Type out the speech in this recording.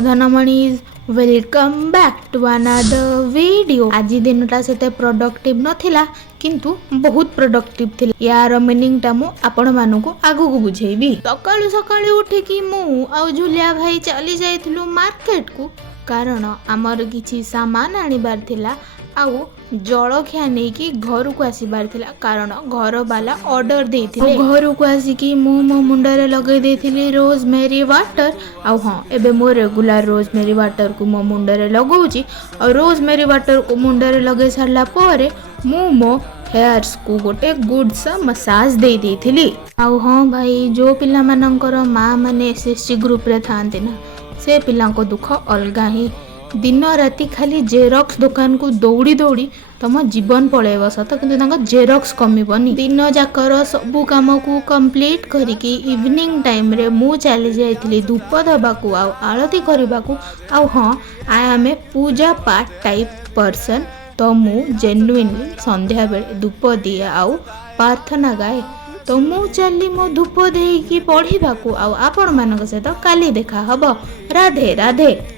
धनमणीज welcome back to another video. आज दिनटा सेते प्रोडक्टिव नथिला किंतु बहुत प्रोडक्टिव थिला। यार मीनिंग टा मु आपण मानकु आगु को बुझेबी। सकाळु सकाळु उठी कि मु आ झुलिया भाई चली जाइथिलु मार्केट को, कारण आमर किछि सामान आनिबार थिला आउ जलखिया नहीं कि घर को आसबार थिला, कारण घर वाला ऑर्डर देथिले। घर को आसिकी मो मुंडरे लगे देथिली रोजमेरी वाटर। आउ हाँ, एबे मो रेगुलर रोजमेरी वाटर को मो मुंडरे लगाउची। और रोजमेरी वाटर को मुंडरे लगे सारला परे मो हेयर्स को गोटे गुड सा मसाज दे देथिली। आउ हाँ भाई, जो पिला मानकर माँ माने एसएससी ग्रुप रे थांते ना, से पिला को दुख अलगा ही। दिन राति खाली जेरक्स दुकान को दौड़ी दौड़ी तुम जीवन पलैब सत, कि जेरक्स कमिबनी। दिन जाकर सबू काम को कंप्लीट करिकी इवनिंग टाइम रे मु चली जाइथिली धूप दबाकू आउ आरती करबाकू। आउ हाँ, आई एम ए पूजा पाठ टाइप पर्सन, तो मु जेन्युइनली संध्या बेले धूप दिए आउ प्रार्थना गाए। तो मु चली मो धूप देकी पढ़िबाकू। आउ आपण मानक सहित काली देखा हबो। राधे राधे।